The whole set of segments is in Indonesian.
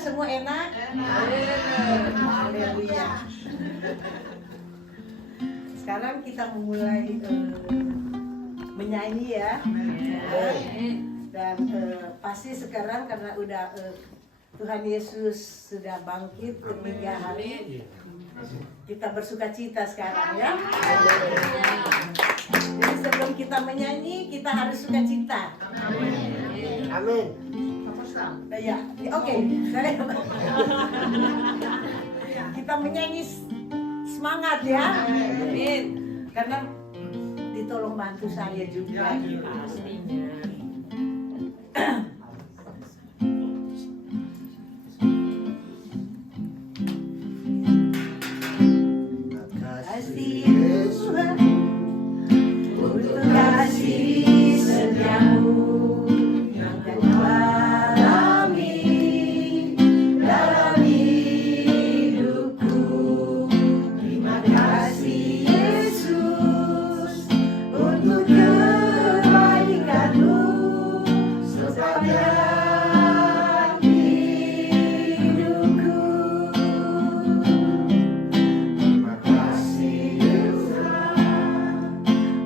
semua enak? Haleluya. Sekarang kita memulai menyanyi ya. Dan pasti sekarang karena udah Tuhan Yesus sudah bangkit ketiga hari, kita bersuka cita sekarang ya. Jadi sebelum kita menyanyi, kita harus suka cita. Amin. Ya, oke. Kita menyanyi semangat ya. Amin. Karena ditolong bantu saya juga. Pastinya. Kasih Tuhan untuk kasih setiamu yang kau alami dalam hidupku. Terima kasih Yesus untuk kebaikanmu sepanjang hidupku. Terima kasih Tuhan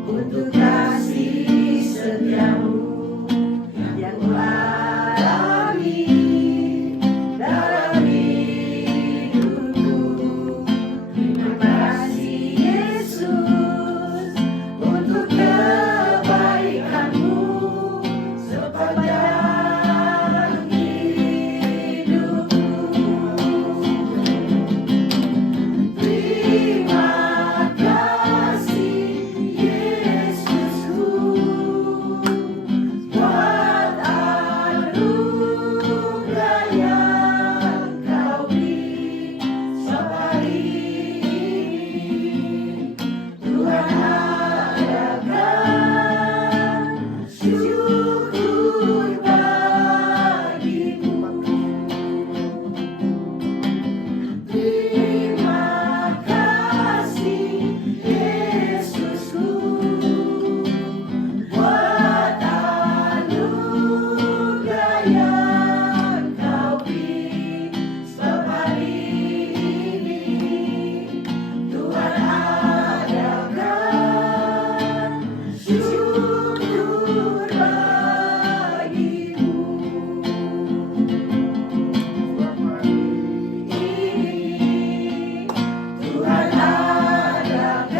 untuk kasih setiamu yang ku alami dalam hidupku. Terima kasih Yesus untuk kebaikanmu sepanjang hidupku. Terima kasih Yesusku buat anugerah yang kau beri sampai ini. Tuhan adakan syukur bagimu. Terima kasih Yesusku buat anugerah yang kau beri sampai ini. Tuhan adakan syukur bagimu. Tuhan adakan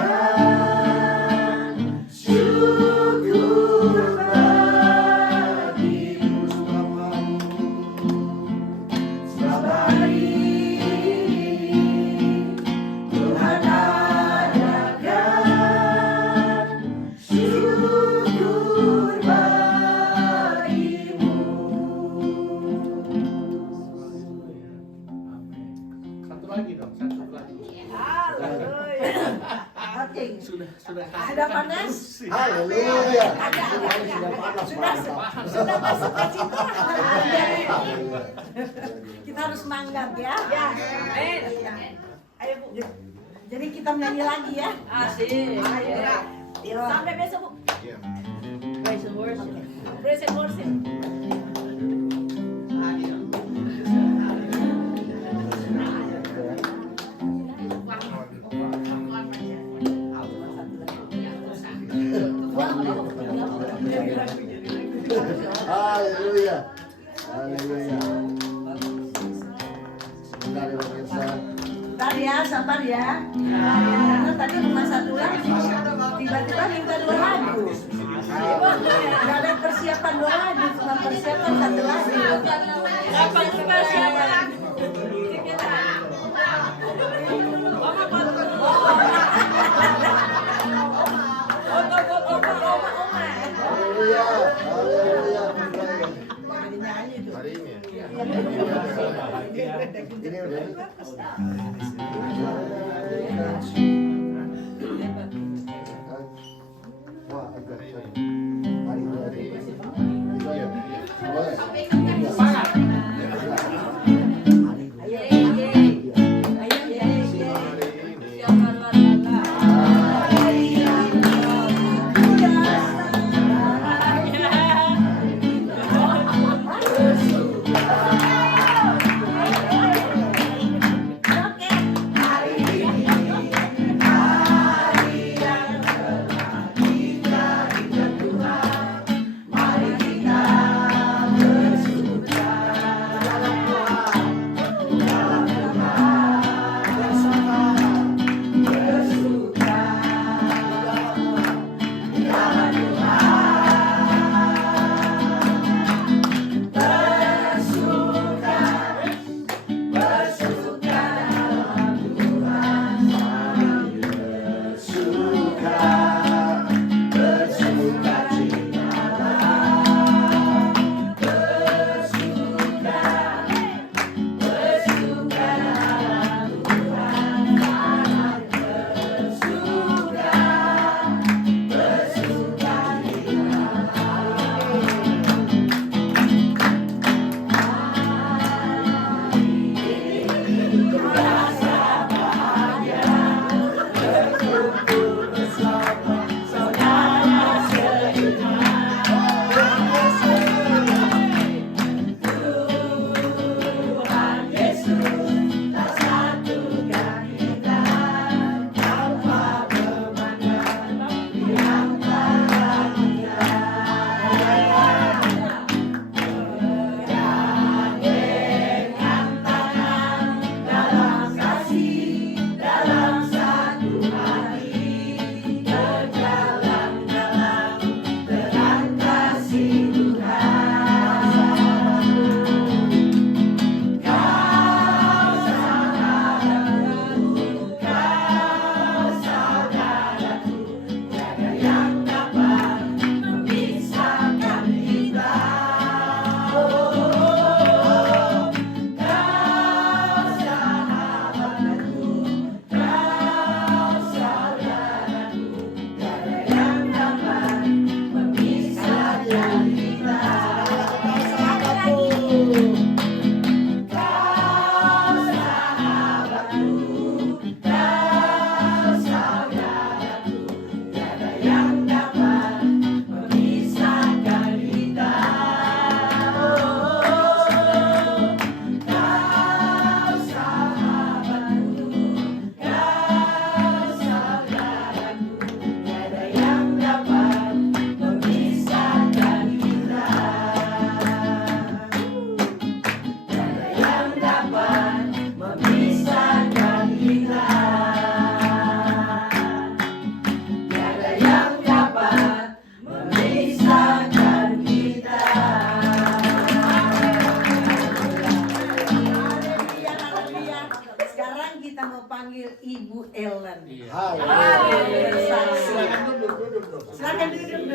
syukur bagimu. Selama ini Tuhan adakan syukur bagimu. Satu lagi dong, satu lagi. Oke, Sudah sudah panas? Haleluya. Sudah masuk ke cita. Kita harus manggat ya. Ayo Bu. Jadi kita menyanyi lagi ya. Asik. Ayo. Sampai besok, Bu. Praise and worship. Praise and worship. Haleluya. Haleluya. Sebentar ya pemirsa. Bentar ya, sabar ya. Karena tadi cuma satu lagu, tiba-tiba minta 2 lagu. Gak ada persiapan 2 lagu, cuma persiapan 1 lagu. Kapan persiapan? Haleluya. Haleluya. Hari ini ya? Ini udah. Wah, agak hari ini. Iya. Boleh. Semangat.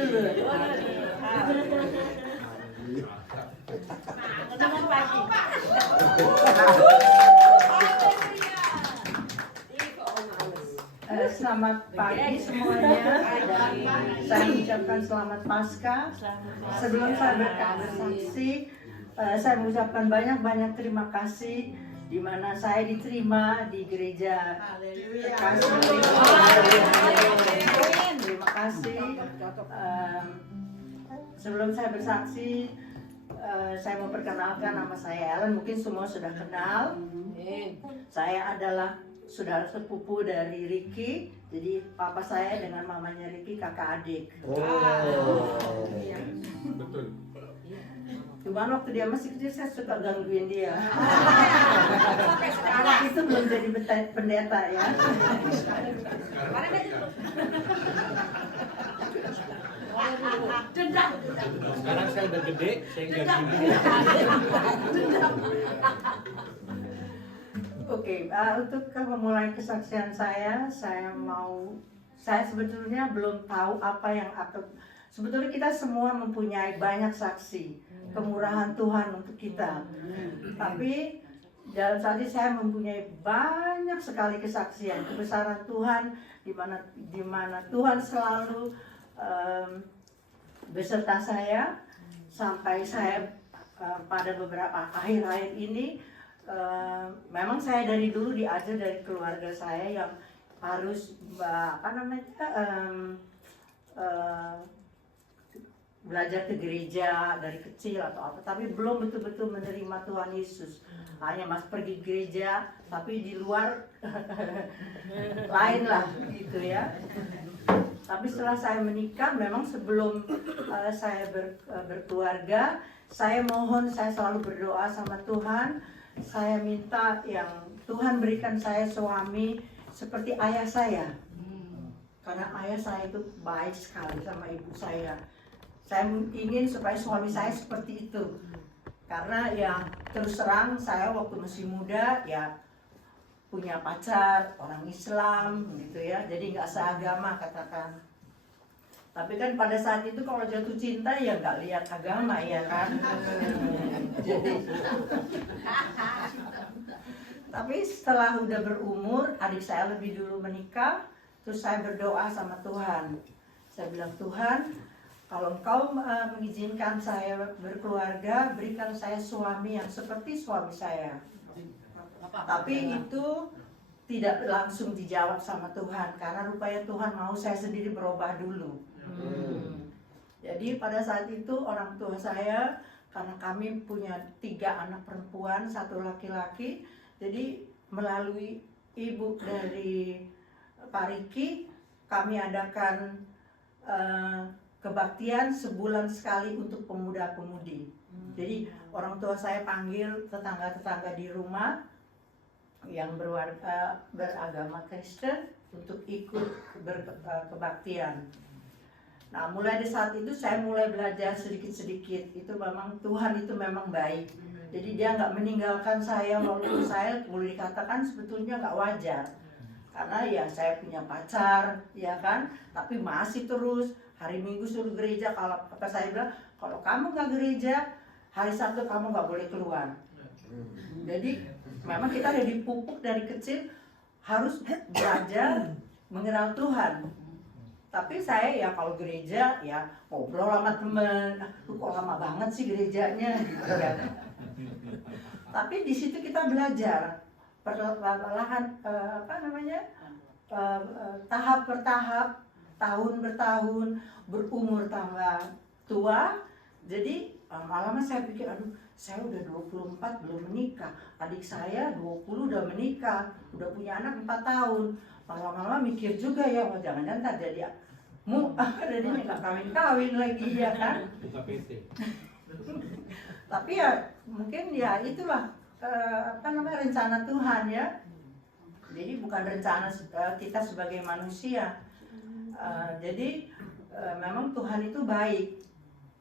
turun. Selamat pagi. Selamat pagi semuanya. Saya mengucapkan selamat Paskah. Sebelum saya bersaksi, saya mengucapkan banyak-banyak terima kasih di mana saya diterima di gereja kasih. Terima kasih. Sebelum saya bersaksi, saya mau perkenalkan nama saya Ellen. Mungkin semua sudah kenal. Saya adalah saudara sepupu dari Ricky. Jadi papa saya dengan mamanya Ricky kakak adik. Betul. Cuman waktu dia masih kecil saya suka gangguin dia. Anak itu belum jadi pendeta ya. Sekarang saya udah gede, saya nggak gini. Oke, untuk memulai kesaksian saya sebetulnya belum tahu apa yang akan. Sebetulnya kita semua mempunyai banyak saksi kemurahan Tuhan untuk kita. Tapi dalam saat ini saya mempunyai banyak sekali kesaksian kebesaran Tuhan, di mana Tuhan selalu beserta saya sampai saya pada beberapa akhir-akhir ini. Memang saya dari dulu diajar dari keluarga saya yang harus belajar ke gereja dari kecil atau apa, tapi belum betul-betul menerima Tuhan Yesus. Hanya pergi gereja, tapi di luar lain lah gitu ya. Tapi setelah saya menikah, memang sebelum saya berkeluarga, saya selalu berdoa sama Tuhan. Saya minta yang Tuhan berikan saya suami seperti ayah saya. Karena ayah saya itu baik sekali sama ibu saya. Saya ingin supaya suami saya seperti itu. Karena ya terus terang saya waktu masih muda ya punya pacar orang Islam gitu ya. Jadi nggak seagama katakan. Tapi kan pada saat itu kalau jatuh cinta ya nggak lihat agama ya kan. Jadi, tapi setelah udah berumur, adik saya lebih dulu menikah, terus saya berdoa sama Tuhan. Saya bilang, Tuhan, kalau Engkau mengizinkan saya berkeluarga, berikan saya suami yang seperti suami saya. Tapi itu tidak langsung dijawab sama Tuhan, karena rupanya Tuhan mau saya sendiri berubah dulu. Jadi pada saat itu orang tua saya, karena kami punya 3 anak perempuan, 1 laki-laki, jadi melalui ibu dari Pak Riki, kami adakan kebaktian sebulan sekali untuk pemuda-pemudi. Jadi orang tua saya panggil tetangga-tetangga di rumah yang beragama Kristen untuk ikut berkebaktian. Nah, mulai di saat itu saya mulai belajar sedikit-sedikit. Itu memang Tuhan itu memang baik. Jadi dia nggak meninggalkan saya walaupun saya boleh dikatakan sebetulnya nggak wajar. Karena ya saya punya pacar, ya kan. Tapi masih terus hari Minggu suruh gereja. Kalau apa saya bilang, kalau kamu nggak gereja, hari Sabtu kamu nggak boleh keluar. Jadi memang kita udah dipupuk dari kecil harus belajar mengenal Tuhan. Tapi saya ya kalau gereja ya ngobrol sama temen, kok lama banget sih gerejanya gitu ya. Tapi di situ kita belajar perlahan tahap per tahap, tahun bertahun, berumur tambah tua. Jadi lama-lama saya pikir, aduh saya udah 24 belum menikah, adik saya 20 udah menikah, udah punya anak 4 tahun. Lama-lama mikir juga ya, jangan-jangan tak jadi jadinya nggak kawin-kawin lagi ya kan. Buka PC. Tapi ya mungkin ya itulah rencana Tuhan ya. Jadi bukan rencana kita sebagai manusia. Jadi memang Tuhan itu baik.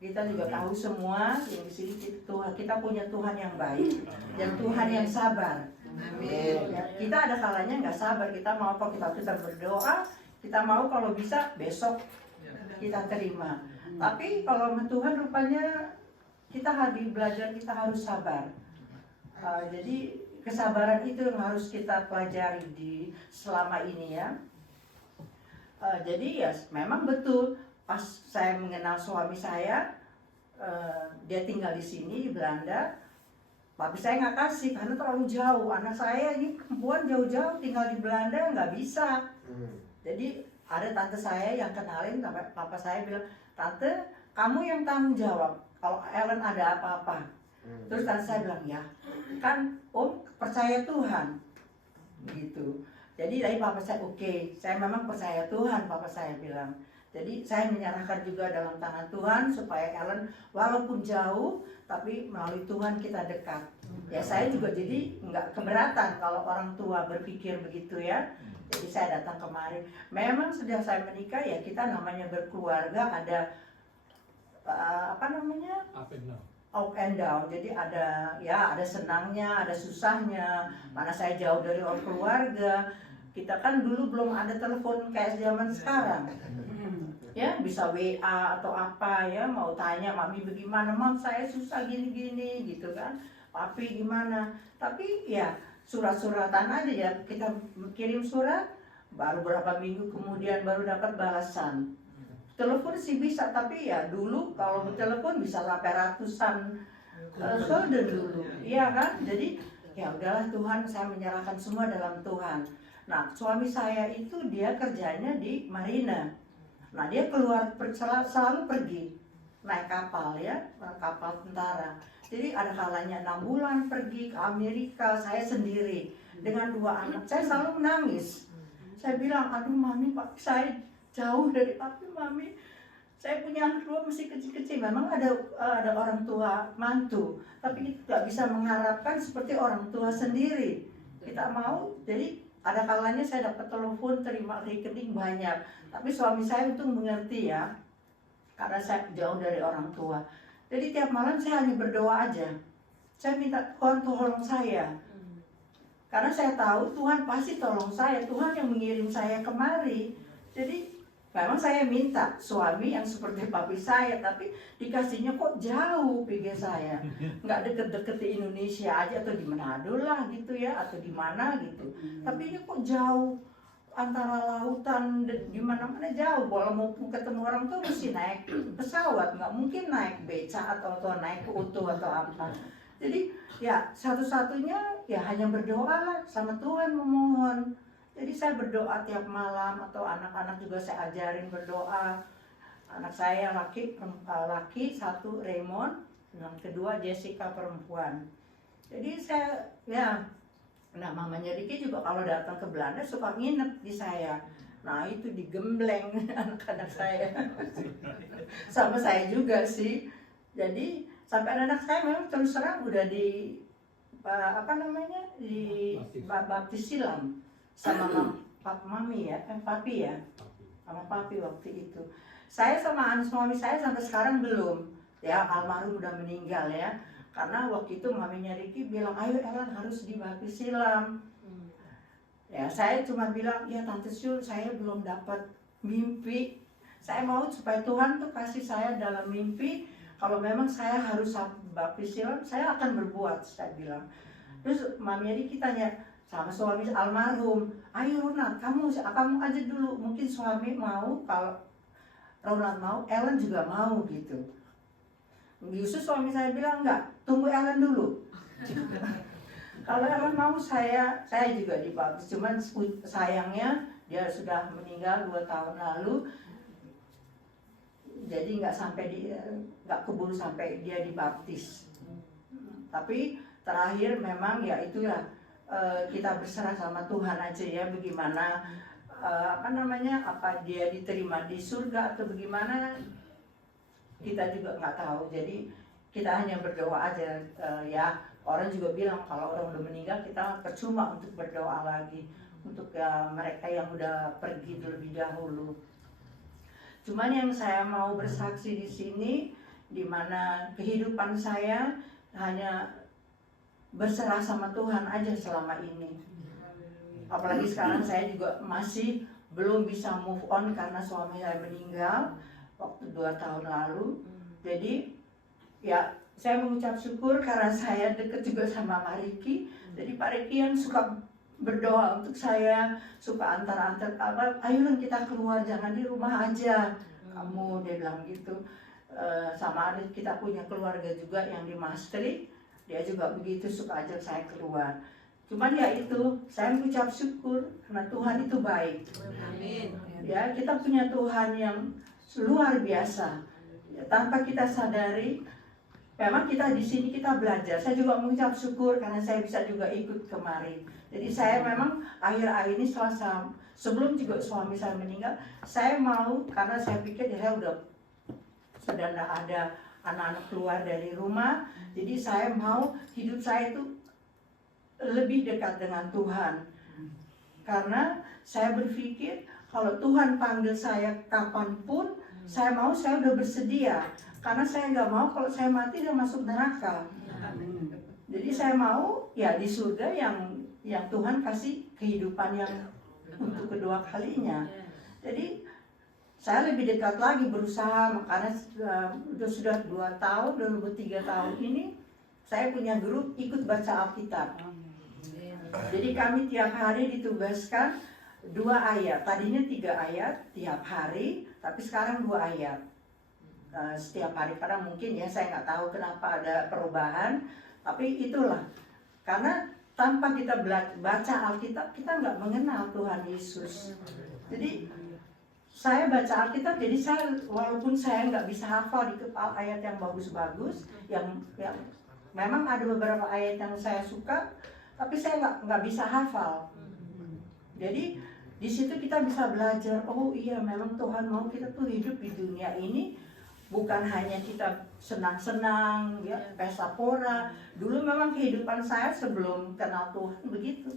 Kita juga tahu semua yang di sini kita punya Tuhan yang baik dan Tuhan yang sabar. Amin. Ya, kita ada kalanya nggak sabar, kita mau kalau kita berdoa, kita mau kalau bisa besok kita terima. Tapi kalau sama Tuhan rupanya kita harus belajar, kita harus sabar. Jadi kesabaran itu yang harus kita pelajari di selama ini ya. Jadi ya memang betul pas saya mengenal suami saya, dia tinggal di sini di Belanda. Tapi saya nggak kasih karena terlalu jauh. Anak saya ini perempuan jauh-jauh tinggal di Belanda nggak bisa. Jadi ada tante saya yang kenalin, sampai papa saya bilang, tante kamu yang tanggung jawab kalau Ellen ada apa-apa. Terus tante saya bilang, ya kan om percaya Tuhan gitu. Jadi dari papa saya, oke, saya memang percaya Tuhan, papa saya bilang. Jadi saya menyerahkan juga dalam tangan Tuhan supaya Ellen walaupun jauh tapi melalui Tuhan kita dekat. Ya saya juga jadi nggak keberatan kalau orang tua berpikir begitu ya. Jadi saya datang kemari. Memang sejak saya menikah ya kita namanya berkeluarga ada Up and down. up and down. Jadi ada senangnya, ada susahnya. Mana saya jauh dari orang keluarga. Kita kan dulu belum ada telepon kayak zaman sekarang. Ya bisa WA atau apa ya, mau tanya mami bagaimana, mam saya susah gini-gini gitu kan, papi gimana. Tapi ya surat-suratan aja ya, kita kirim surat baru berapa minggu kemudian baru dapat balasan. Telepon sih bisa, tapi ya dulu kalau bertelepon bisa sampai ratusan solden dulu, iya kan. Jadi ya udahlah, Tuhan, saya menyerahkan semua dalam Tuhan. Nah suami saya itu dia kerjanya di marina. Nah dia keluar selalu pergi naik kapal ya, kapal tentara. Jadi ada kalanya 6 bulan pergi ke Amerika, saya sendiri dengan 2 anak. Saya selalu menangis. Saya bilang, aduh mami, papi saya jauh dari papi, mami. Saya punya anak 2 masih kecil-kecil. Memang ada orang tua mantu, tapi kita nggak bisa mengharapkan seperti orang tua sendiri. Kita mau, jadi ada kalanya saya dapat telepon, terima rekening banyak. Tapi suami saya itu mengerti ya, karena saya jauh dari orang tua. Jadi tiap malam saya hanya berdoa aja. Saya minta Tuhan tolong saya. Karena saya tahu Tuhan pasti tolong saya. Tuhan yang mengirim saya kemari. Jadi memang saya minta suami yang seperti papi saya, tapi dikasihnya kok jauh pergi saya. Nggak deket-deket di Indonesia aja atau di Manado lah gitu ya, atau di mana gitu. Tapi ini kok jauh, antara lautan di mana-mana jauh. Kalau mau ketemu orang tuh mesti naik pesawat, nggak mungkin naik beca atau naik auto atau apa. Jadi ya satu-satunya ya hanya berdoa lah sama Tuhan, memohon. Jadi saya berdoa tiap malam, atau anak-anak juga saya ajarin berdoa. Anak saya laki 1 Raymond, yang kedua Jessica perempuan. Jadi saya ya, nah mamanya Ricky juga kalau datang ke Belanda suka nginep di saya. Nah itu digembleng anak-anak saya. Sama saya juga sih. Jadi sampai anak saya memang terus terang udah di di baptis silam sama mami ya, papi ya, sama papi waktu itu. Saya sama anak suami saya sampai sekarang belum. Ya almarhum udah meninggal ya. Karena waktu itu maminya Ricky bilang, ayo Ellen harus dibaptis silam. Ya saya cuma bilang, ya Tante Syul, saya belum dapat mimpi. Saya mau supaya Tuhan tuh kasih saya dalam mimpi. Kalau memang saya harus baptis silam, saya akan berbuat, saya bilang. Terus maminya Ricky tanya sama suami almarhum, ayo Ronald, kamu aja dulu. Mungkin suami mau, kalau Ronald mau, Ellen juga mau gitu. Justru suami saya bilang enggak, tunggu Ellen dulu. Kalau Ellen mau saya juga dibaptis. Cuman sayangnya dia sudah meninggal 2 tahun lalu. Jadi nggak keburu sampai dia dibaptis. Tapi terakhir memang ya itulah, kita berserah sama Tuhan aja ya, bagaimana apa dia diterima di surga atau bagaimana, kita juga nggak tahu. Jadi kita hanya berdoa aja. Ya orang juga bilang kalau orang udah meninggal kita percuma untuk berdoa lagi untuk mereka yang udah pergi terlebih dahulu. Cuman yang saya mau bersaksi di sini, di mana kehidupan saya hanya berserah sama Tuhan aja selama ini. Apalagi sekarang saya juga masih belum bisa move on karena suami saya meninggal. waktu 2 tahun lalu. Jadi ya saya mengucap syukur karena saya dekat juga sama Pak Riki. Jadi Pak Riki yang suka berdoa untuk saya, suka antar-antar apa, ayo kita keluar, jangan di rumah aja kamu, dia bilang gitu. Sama ada kita punya keluarga juga yang di Maastricht, dia juga begitu, suka ajak saya keluar. Cuman ya itu, saya mengucap syukur karena Tuhan itu baik. Amin. Ya, kita punya Tuhan yang luar biasa. Ya, tanpa kita sadari, memang kita di sini kita belajar. Saya juga mengucap syukur karena saya bisa juga ikut kemari. Jadi saya memang akhir-akhir ini sebelum juga suami saya meninggal, saya mau, karena saya pikir ya saya sudah tidak ada anak-anak keluar dari rumah, jadi saya mau hidup saya itu lebih dekat dengan Tuhan. Karena saya berpikir kalau Tuhan panggil saya kapanpun, saya mau, saya udah bersedia. Karena saya nggak mau kalau saya mati dan masuk neraka. Jadi saya mau ya di surga yang Tuhan kasih kehidupan yang untuk kedua kalinya. Jadi saya lebih dekat lagi berusaha, makanya sudah 2 tahun, 3 tahun ini saya punya grup ikut baca Alkitab. Jadi kami tiap hari ditugaskan 2 ayat, tadinya 3 ayat tiap hari, tapi sekarang 2 ayat setiap hari. Karena mungkin ya saya nggak tahu kenapa ada perubahan, tapi itulah karena tanpa kita baca Alkitab, kita nggak mengenal Tuhan Yesus. Jadi saya baca Alkitab, jadi saya walaupun saya nggak bisa hafal di kepala ayat yang bagus-bagus, yang memang ada beberapa ayat yang saya suka, tapi saya nggak bisa hafal. Jadi di situ kita bisa belajar, oh iya memang Tuhan mau kita tuh hidup di dunia ini bukan hanya kita senang-senang, ya, pesta pora. Dulu memang kehidupan saya sebelum kenal Tuhan begitu,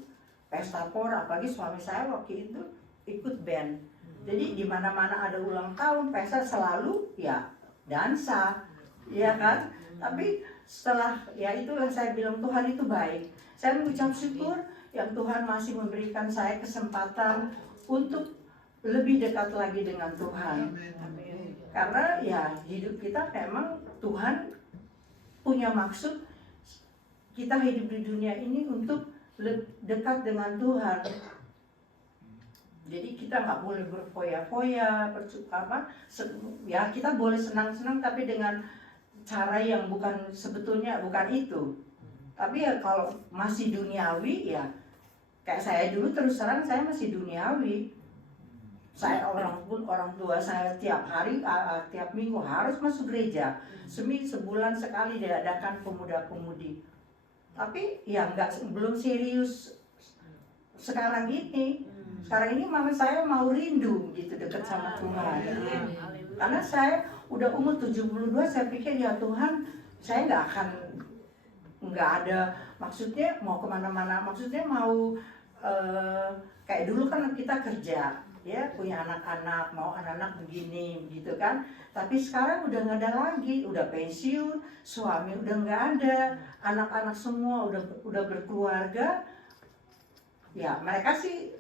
pesta pora. Apalagi suami saya waktu itu ikut band. Jadi di mana-mana ada ulang tahun, pesta selalu ya dansa, ya kan? Tapi setelah ya itulah saya bilang Tuhan itu baik. Saya mengucap syukur yang Tuhan masih memberikan saya kesempatan untuk lebih dekat lagi dengan Tuhan. Karena ya hidup kita memang Tuhan punya maksud kita hidup di dunia ini untuk dekat dengan Tuhan. Jadi kita nggak boleh berfoya-foya, ya kita boleh senang-senang tapi dengan cara yang sebetulnya bukan itu. Tapi ya kalau masih duniawi ya kayak saya dulu terus terang saya masih duniawi. Saya orang tua saya tiap hari, tiap minggu harus masuk gereja. Sebulan sekali diadakan pemuda-pemudi. Tapi ya belum serius sekarang ini. Sekarang ini mama saya mau rindu gitu dekat sama Tuhan. Karena saya udah umur 72, saya pikir ya Tuhan, saya nggak ada maksudnya mau kemana-mana. Maksudnya mau kayak dulu kan kita kerja. Ya punya anak-anak, mau anak-anak begini gitu kan. Tapi sekarang udah nggak ada lagi, udah pensiun, suami udah nggak ada, anak-anak semua udah berkeluarga. Ya mereka sih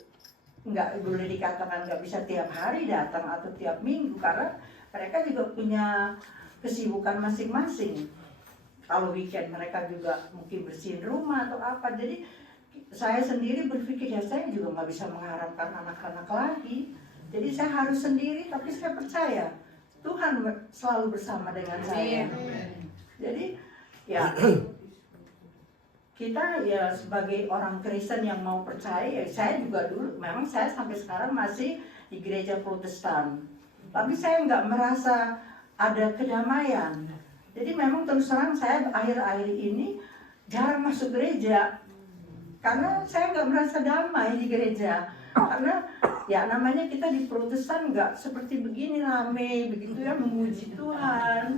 nggak boleh dikatakan nggak bisa tiap hari datang atau tiap minggu karena mereka juga punya kesibukan masing-masing. Kalau weekend mereka juga mungkin bersihin rumah atau apa. Jadi saya sendiri berpikir ya saya juga nggak bisa mengharapkan anak-anak lagi. Jadi saya harus sendiri, tapi saya percaya Tuhan selalu bersama dengan saya. Jadi ya kita ya sebagai orang Kristen yang mau percaya, ya saya juga dulu memang saya sampai sekarang masih di gereja Protestan. Tapi saya nggak merasa ada kedamaian. Jadi memang terus terang saya akhir-akhir ini jarang masuk gereja. Karena saya nggak merasa damai di gereja. Karena ya namanya kita di Protestan nggak seperti begini rame, begitu ya memuji Tuhan.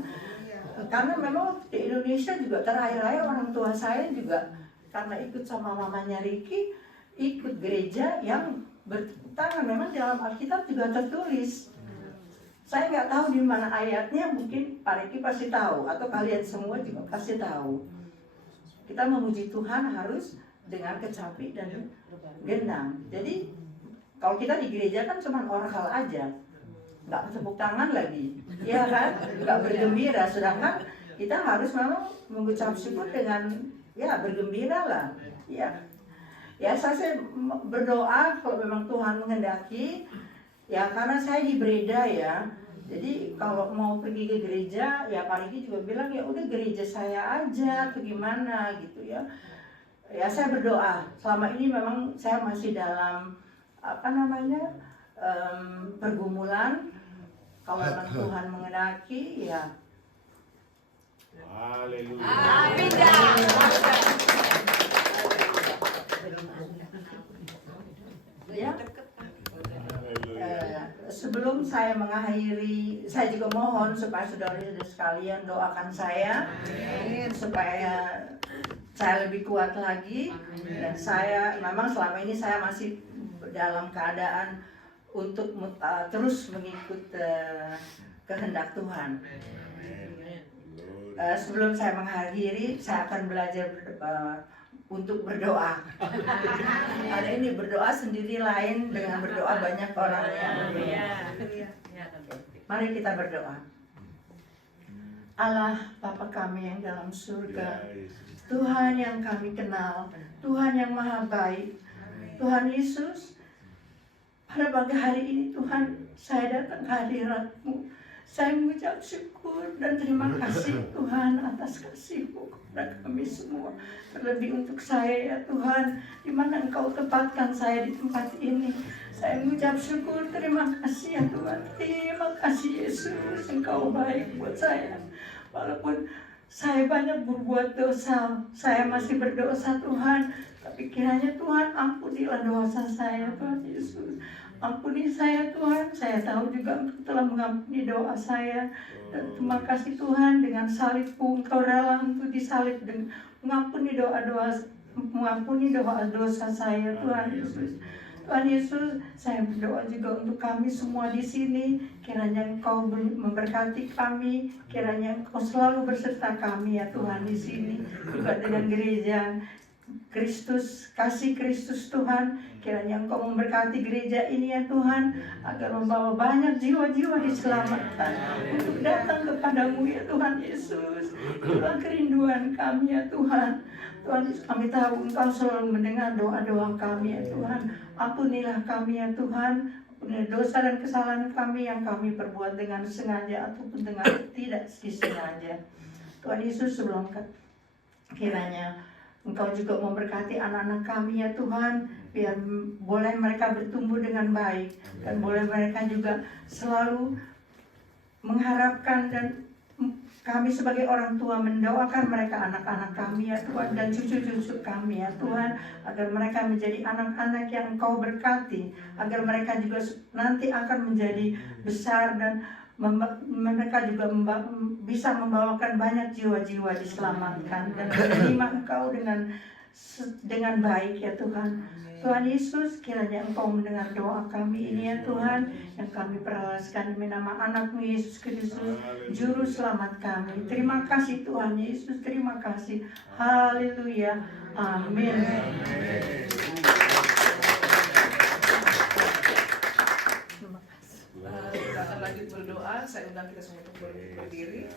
Karena memang di Indonesia juga terakhir-akhir orang tua saya juga karena ikut sama mamanya Riki, ikut gereja yang bertentangan. Memang dalam Alkitab juga tertulis. Saya nggak tahu di mana ayatnya, mungkin Pak Riki pasti tahu atau kalian semua juga pasti tahu. Kita memuji Tuhan harus dengan kecapi dan gendang. Jadi kalau kita di gereja kan cuma oral aja. nggak tepuk tangan lagi, ya kan? Nggak bergembira, sedangkan kita harus memang mengucap syukur dengan ya bergembira lah, ya. Ya saya berdoa kalau memang Tuhan menghendaki, ya karena saya di Breda ya. Jadi kalau mau pergi ke gereja, ya Pak Riki juga bilang ya udah gereja saya aja, atau gimana gitu ya. Ya saya berdoa. Selama ini memang saya masih dalam pergumulan. Kalau memang Tuhan menghendaki, ya. Amin. Ya. Sebelum saya mengakhiri, saya juga mohon supaya saudara-saudara sekalian doakan saya supaya saya lebih kuat lagi. Dan saya memang selama ini saya masih dalam keadaan untuk terus mengikut kehendak Tuhan. Sebelum saya mengakhiri, saya akan belajar untuk berdoa. Ada ini berdoa sendiri lain dengan berdoa banyak orang yang mari kita berdoa. Allah Bapa kami yang dalam surga, Tuhan yang kami kenal, Tuhan yang maha baik, Tuhan Yesus, pada pagi hari ini Tuhan, saya datang ke hadirat-Mu. Saya mengucap syukur dan terima kasih Tuhan atas kasih-Mu kepada kami semua. Terlebih untuk saya ya Tuhan, di mana Engkau tempatkan saya di tempat ini. Saya mengucap syukur, terima kasih ya Tuhan. Terima kasih Yesus, Engkau baik buat saya. Walaupun saya banyak berbuat dosa, saya masih berdosa Tuhan. Tapi kiranya Tuhan ampunilah dosa saya Tuhan Yesus. Ampuni saya Tuhan, saya tahu juga Engkau telah mengampuni doa saya. Dan terima kasih Tuhan, dengan salib-Mu Engkau rela untuk disalib dan mengampuni doa-dosa saya Tuhan Yesus. Tuhan Yesus, saya berdoa juga untuk kami semua di sini. Kiranya Engkau memberkati kami, kiranya Engkau selalu berserta kami ya Tuhan di sini. Juga dengan gereja Kristus, kasih Kristus Tuhan, kiranya Engkau memberkati gereja ini ya Tuhan, agar membawa banyak jiwa-jiwa diselamatkan untuk datang kepadamu ya Tuhan Yesus. Itulah kerinduan kami ya Tuhan. Tuhan Yesus, kami tahu Engkau selalu mendengar doa-doa kami ya Tuhan. Ampunilah kami ya Tuhan, ampunilah dosa dan kesalahan kami yang kami perbuat dengan sengaja ataupun dengan tidak disengaja. Tuhan Yesus, sebelum kiranya Engkau juga memberkati anak-anak kami ya Tuhan, biar boleh mereka bertumbuh dengan baik, dan boleh mereka juga selalu mengharapkan, dan kami sebagai orang tua mendoakan mereka, anak-anak kami ya Tuhan, dan cucu-cucu kami ya Tuhan, agar mereka menjadi anak-anak yang Engkau berkati, agar mereka juga nanti akan menjadi besar dan mereka juga bisa membawakan banyak jiwa-jiwa diselamatkan dan menerima Engkau dengan baik ya Tuhan. Tuhan Yesus, kiranya Engkau mendengar doa kami ini ya Tuhan, yang kami perhalaskan demi nama anak-Mu Yesus Kristus, Juru Selamat kami. Terima kasih Tuhan Yesus, terima kasih. Haleluya. Amin. Kita akan lanjut berdoa. Saya undang kita semua untuk berdiri.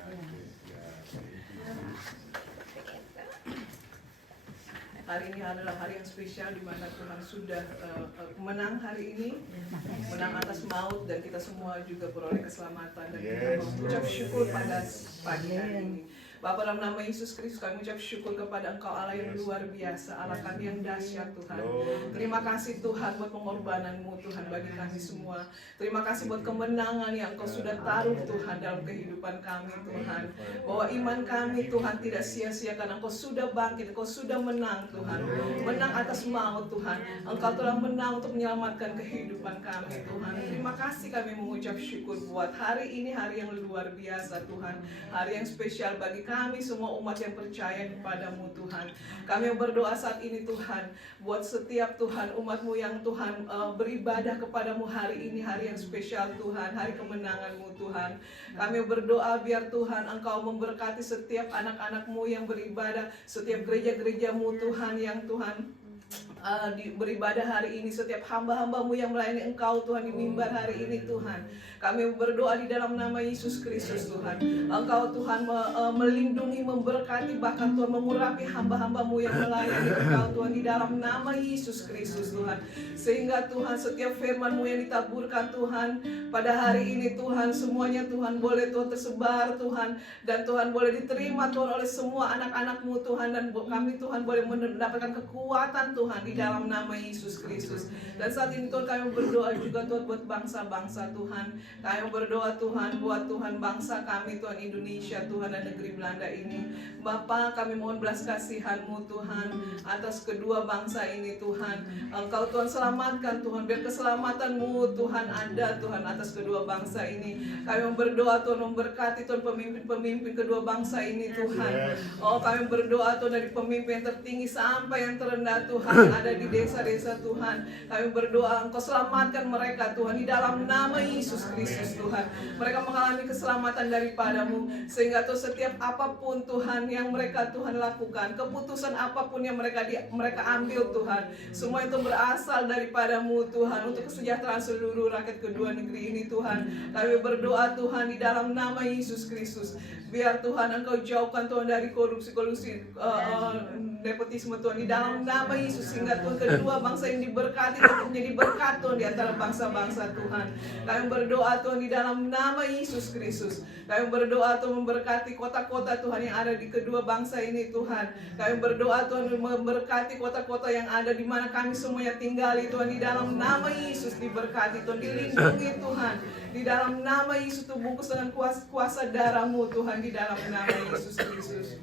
Hari ini adalah hari yang spesial di mana Tuhan sudah menang hari ini, menang atas maut, dan kita semua juga beroleh keselamatan, dan kita mengucap syukur pada pagi hari ini. Bapa, dalam nama Yesus Kristus kami mengucap syukur kepada Engkau Allah yang luar biasa, Allah kami yang dahsyat Tuhan. Terima kasih Tuhan buat pengorbanan-Mu Tuhan bagi kami semua. Terima kasih buat kemenangan yang Engkau sudah taruh Tuhan dalam kehidupan kami Tuhan. Bahwa iman kami Tuhan tidak sia-sia karena Engkau sudah bangkit, Engkau sudah menang Tuhan. Menang atas maut Tuhan. Engkau telah menang untuk menyelamatkan kehidupan kami Tuhan. Terima kasih kami mengucap syukur buat hari ini, hari yang luar biasa Tuhan. Hari yang spesial bagi kami semua umat yang percaya kepada-Mu Tuhan. Kami berdoa saat ini Tuhan, buat setiap Tuhan umat-Mu yang Tuhan beribadah kepada-Mu hari ini, hari yang spesial Tuhan, hari kemenangan-Mu Tuhan. Kami berdoa biar Tuhan Engkau memberkati setiap anak-anak-Mu yang beribadah, setiap gereja-gereja-Mu Tuhan yang Tuhan beribadah hari ini, setiap hamba-hambamu yang melayani Engkau Tuhan di mimbar hari ini Tuhan. Kami berdoa di dalam nama Yesus Kristus Tuhan. Engkau Tuhan melindungi, memberkati, bahkan Tuhan mengurapi hamba-hambamu yang melayani Engkau Tuhan di dalam nama Yesus Kristus Tuhan. Sehingga Tuhan setiap firman-Mu yang ditaburkan Tuhan pada hari ini Tuhan, semuanya Tuhan boleh Tuhan tersebar Tuhan, dan Tuhan boleh diterima Tuhan oleh semua anak-anak-Mu Tuhan, dan kami Tuhan boleh mendapatkan kekuatan Tuhan di dalam nama Yesus Kristus. Dan saat ini Tuhan kami berdoa juga Tuhan buat bangsa-bangsa Tuhan. Kami berdoa Tuhan buat Tuhan bangsa kami Tuhan Indonesia Tuhan dan negeri Belanda ini. Bapa, kami mohon belas kasihan-Mu Tuhan atas kedua bangsa ini Tuhan. Engkau Tuhan selamatkan Tuhan, biar keselamatan-Mu Tuhan ada Tuhan atas kedua bangsa ini. Kami berdoa Tuhan memberkati Tuhan pemimpin-pemimpin kedua bangsa ini Tuhan. Oh, kami berdoa Tuhan dari pemimpin yang tertinggi sampai yang terendah Tuhan, ada di desa-desa Tuhan. Kami berdoa Engkau selamatkan mereka Tuhan di dalam nama Yesus Kristus Tuhan. Mereka mengalami keselamatan daripada-Mu, sehingga Tuhan setiap apapun Tuhan yang mereka Tuhan lakukan, keputusan apapun yang mereka ambil Tuhan, semua itu berasal daripada-Mu Tuhan, untuk kesejahteraan seluruh rakyat kedua negeri ini Tuhan. Kami berdoa Tuhan di dalam nama Yesus Kristus, biar Tuhan Engkau jauhkan Tuhan dari korupsi-korupsi, nepotisme Tuhan di dalam nama Yesus, sehingga Tuhan kedua bangsa yang diberkati untuk menjadi berkat Tuhan di antara bangsa-bangsa Tuhan. Kami berdoa Tuhan di dalam nama Yesus Kristus. Kami berdoa Tuhan memberkati kota-kota Tuhan yang ada di kedua bangsa ini Tuhan. Kami berdoa Tuhan memberkati kota-kota yang ada di mana kami semuanya tinggali Tuhan, di dalam nama Yesus diberkati Tuhan, dilindungi Tuhan. Di dalam nama Yesus Tuhan bungkus dengan kuasa darah-Mu Tuhan, di dalam nama Yesus Kristus.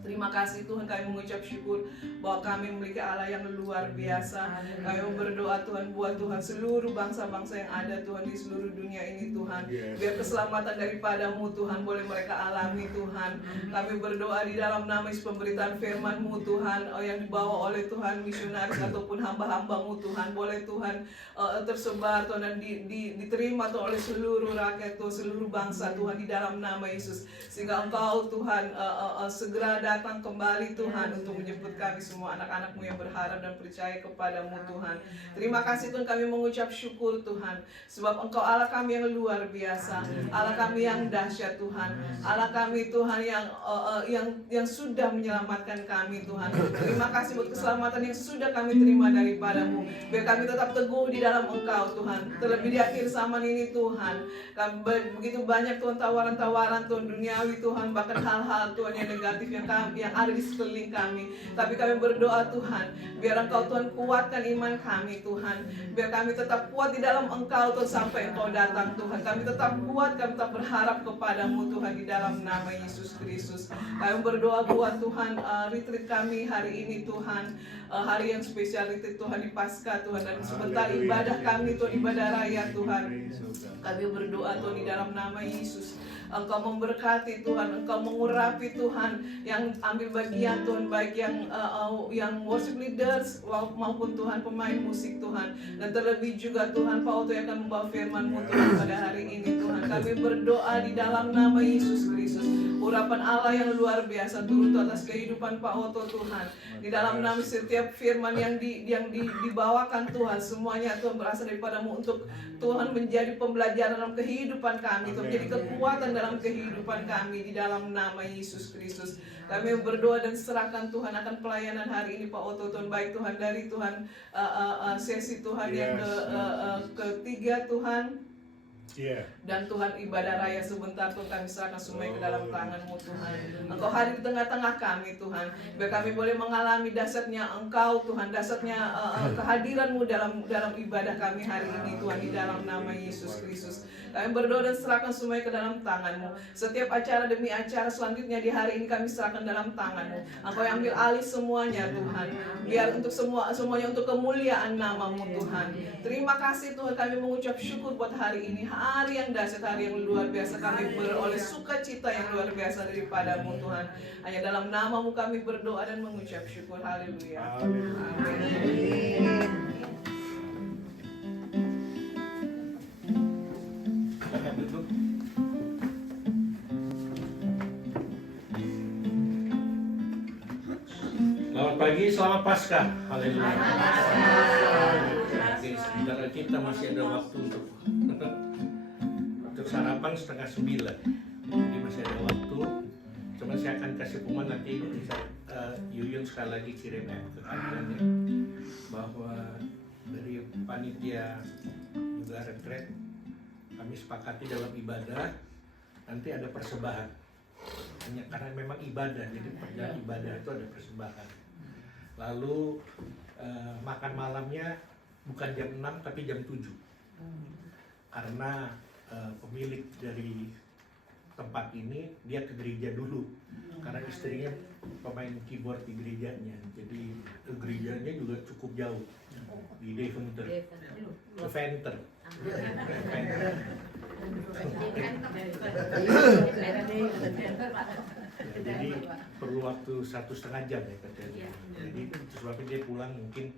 Terima kasih Tuhan, kami mengucap syukur bahwa kami memiliki Allah yang luar biasa. Kami berdoa Tuhan buat Tuhan seluruh bangsa-bangsa yang ada Tuhan di seluruh dunia ini Tuhan. Biar keselamatan daripada-Mu Tuhan boleh mereka alami Tuhan. Kami berdoa di dalam nama Yesus, pemberitaan firman-Mu Tuhan yang dibawa oleh Tuhan misionaris ataupun hamba-hamba-Mu Tuhan, boleh Tuhan tersebar Tuhan, dan diterima Tuhan oleh seluruh rakyat Tuhan, seluruh bangsa Tuhan, di dalam nama Yesus. Sehingga Engkau Tuhan segera datang kembali Tuhan untuk menjemput kami semua anak-anak-Mu yang berharap dan percaya kepada-Mu Tuhan. Terima kasih Tuhan, kami mengucap syukur Tuhan, sebab Engkau Allah kami yang luar biasa, Allah kami yang dahsyat Tuhan, Allah kami Tuhan yang sudah menyelamatkan kami Tuhan. Terima kasih buat keselamatan yang sudah kami terima daripada-Mu. Biar kami tetap teguh di dalam Engkau Tuhan, terlebih di akhir zaman ini Tuhan. Kami begitu banyak Tuhan tawaran-tawaran Tuhan duniawi Tuhan, bahkan hal-hal Tuhan yang negatif yang ada di sekeliling kami. Tapi kami berdoa Tuhan, biar Engkau Tuhan kuatkan iman kami Tuhan, biar kami tetap kuat di dalam Engkau Tuhan sampai Engkau datang Tuhan. Kami tetap kuat, kami tetap berharap kepada-Mu Tuhan, di dalam nama Yesus Kristus. Kami berdoa buat Tuhan retreat kami hari ini Tuhan, hari yang spesial retreat Tuhan di Paskah Tuhan, dan sebentar ibadah kami Tuhan, ibadah raya Tuhan. Kami berdoa Tuhan di dalam nama Yesus, Engkau memberkati Tuhan, Engkau mengurapi Tuhan yang ambil bagian Tuhan, baik yang worship leaders maupun Tuhan pemain musik Tuhan, dan terlebih juga Tuhan Pak Otto yang akan membawa firman-Mu Tuhan pada hari ini Tuhan. Kami berdoa di dalam nama Yesus Kristus, urapan Allah yang luar biasa turun atas kehidupan Pak Otto Tuhan. Di dalam nama setiap firman yang dibawakan Tuhan, semuanya Tuhan berasal daripada-Mu untuk Tuhan menjadi pembelajaran dalam kehidupan kami, Tuhan menjadi kekuatan dalam kehidupan kami, di dalam nama Yesus Kristus. Kami berdoa dan serahkan Tuhan akan pelayanan hari ini Pak Otto Tuhan, baik Tuhan dari Tuhan sesi Tuhan yang ketiga Tuhan, dan Tuhan ibadah raya sebentar Tuhan, kami serahkan semuanya ke dalam tangan-Mu Tuhan. Engkau hadir di tengah-tengah kami Tuhan, biar kami boleh mengalami dasarnya Engkau Tuhan, dasarnya kehadiran-Mu dalam ibadah kami hari ini Tuhan, di dalam nama Yesus Kristus. Kami berdoa dan serahkan semuanya ke dalam tangan-Mu. Setiap acara demi acara selanjutnya di hari ini kami serahkan dalam tangan-Mu. Engkau yang ambil alih semuanya Tuhan, biar untuk semuanya untuk kemuliaan nama-Mu Tuhan. Terima kasih Tuhan, kami mengucap syukur buat hari ini, hari yang dahsyat, hari yang luar biasa. Kami beroleh sukacita yang luar biasa daripada-Mu Tuhan. Hanya dalam nama-Mu kami berdoa dan mengucap syukur. Haleluya. Amin. Selamat pagi, selamat Paskah. Haleluya. Oke, sebentar kita masih ada waktu untuk sarapan 8:30. Jadi masih ada waktu. Cuma saya akan kasih pengumuman nanti bisa Yuyun sekali lagi kirim ke kalian ya, bahwa dari panitia juga retret kami sepakati dalam ibadah nanti ada persembahan. Hanya karena memang ibadah, jadi perjalanan ibadah itu ada persembahan. Lalu makan malamnya bukan jam 6 tapi jam 7. Karena pemilik dari tempat ini dia ke gereja dulu. Karena istrinya pemain keyboard di gerejanya. Jadi ke gerejanya juga cukup jauh. Di Deventer. Deventer. Jadi perlu waktu 1,5 jam ya katanya. Jadi sebabnya dia pulang mungkin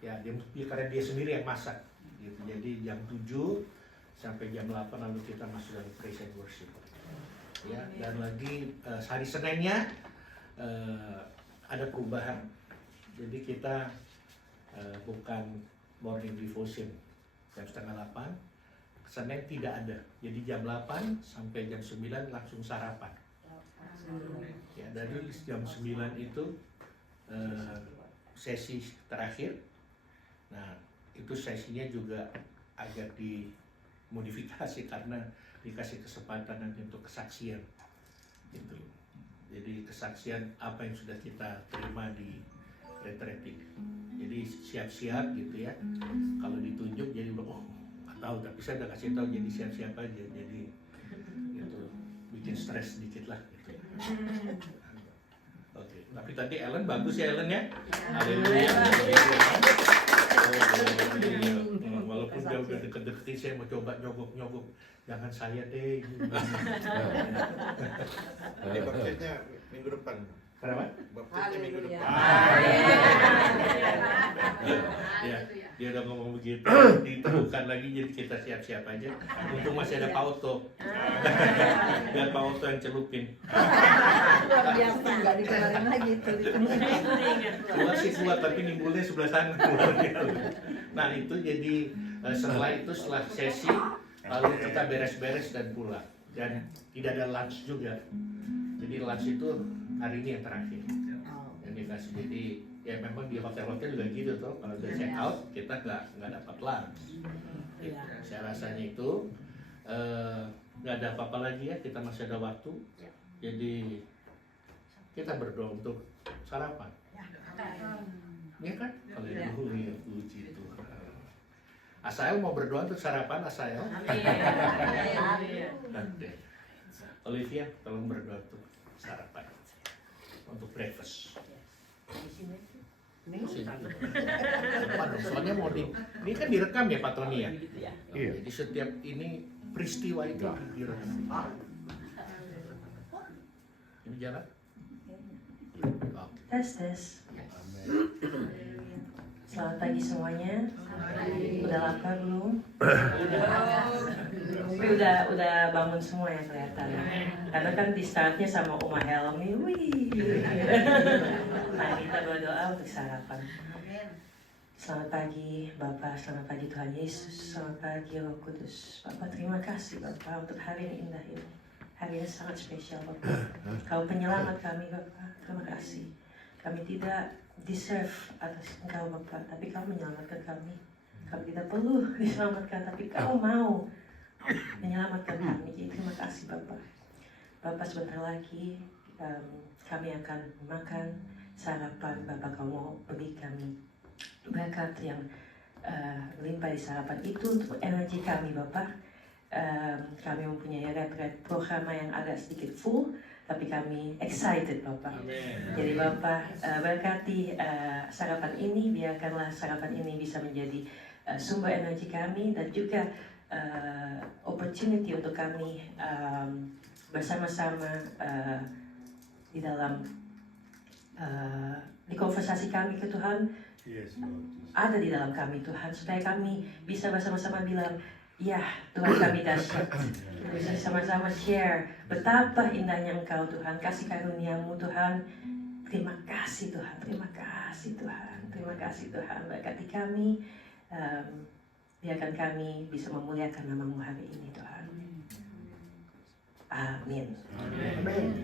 ya dia karena dia sendiri yang masak gitu. Jadi jam 7 sampai jam 8 lalu kita masuk dalam praise and worship. Ya, dan lagi hari Seninnya ada perubahan. Jadi kita bukan morning devotion jam 7:30. Senin tidak ada. Jadi jam 8 sampai jam 9 langsung sarapan. Ya, dari jam 9 itu sesi terakhir. Nah, itu sesinya juga agak dimodifikasi karena dikasih kesempatan nanti untuk kesaksian. Gitu. Jadi kesaksian apa yang sudah kita terima di retreat ini. Jadi siap-siap gitu ya. Kalau ditunjuk jadi nggak tahu, tapi saya udah kasih tahu jadi siap-siap aja. Jadi gitu bikin stres sedikit lah gitu. Oke, tapi tadi Ellen bagus ya Ellen ya. Haleluya. Walaupun dia udah deket-deketin saya mau coba nyogok-nyogok, jangan saya deh. Jadi baptisnya minggu depan. Kenapa? Baptisnya minggu depan. Ya, dia udah ngomong begitu, ditemukan lagi jadi kita siap-siap aja. Untung masih ada Pak Oto. Biar Pak Oto yang celupin. Luar biasa, nggak dikeluarin lagi tuh. Keluar sih keluar, tapi nimbulnya sebelah sana keluarnya. Nah itu jadi setelah sesi, lalu kita beres-beres dan pulang. Dan tidak ada lunch juga. Jadi lunch itu hari ini yang terakhir. Yang dikasih, jadi ya memang di hotel-hotel juga gitu tuh. Kalau udah check out kita nggak dapat lunch. Gitu. Saya rasanya itu nggak ada apa-apa lagi ya. Kita masih ada waktu. Jadi kita berdoa untuk sarapan. Ya kan? Kalau dulu ya puji Tuhan. Asael mau berdoa untuk sarapan Asael. Nanti. Olivia tolong berdoa untuk sarapan. Untuk breakfast. Ini soalnya mau ini kan direkam ya Pak Tony ya. Iya. Jadi setiap ini peristiwa itu direkam. Ini jalan. Tes. Selamat pagi semuanya. Udah lapar belum? Tapi udah bangun semua ya kelihatan. Karena kan di startnya sama Oma Helmi. Wih. Nah kita berdoa untuk sarapan. Selamat pagi Bapak, selamat pagi Tuhan Yesus, selamat pagi Roh Kudus. Bapak terima kasih Bapak untuk hari yang indah ini. Hari ini sangat spesial Bapak. Kau penyelamat kami Bapak, terima kasih. Kami tidak deserve atas Engkau Bapak, tapi Kau menyelamatkan kami. Kami tidak perlu diselamatkan, tapi Kau mau menyelamatkan kami. Jadi terima kasih Bapak. Bapak sebentar lagi kami akan makan sarapan. Bapak Kau mau beri kami berkat yang melimpah di sarapan itu untuk energi kami Bapak. Kami mempunyai retret program yang agak sedikit full, tapi kami excited Bapak. Amen. Jadi Bapak berkati sarapan ini, biarkanlah sarapan ini bisa menjadi sumber energi kami dan juga opportunity untuk kami bersama-sama di dalam di konversasi kami ke Tuhan. Ada di dalam kami Tuhan, supaya kami bisa bersama-sama bilang, ya Tuhan kami dahsyat. Bisa sama-sama share betapa indahnya Engkau Tuhan, kasih karunia-Mu Tuhan Terima kasih Tuhan, terima kasih Tuhan, terima kasih Tuhan. Berkati kami, biarkan kami bisa memuliakan nama-Mu hari ini Tuhan. Amin. Amin.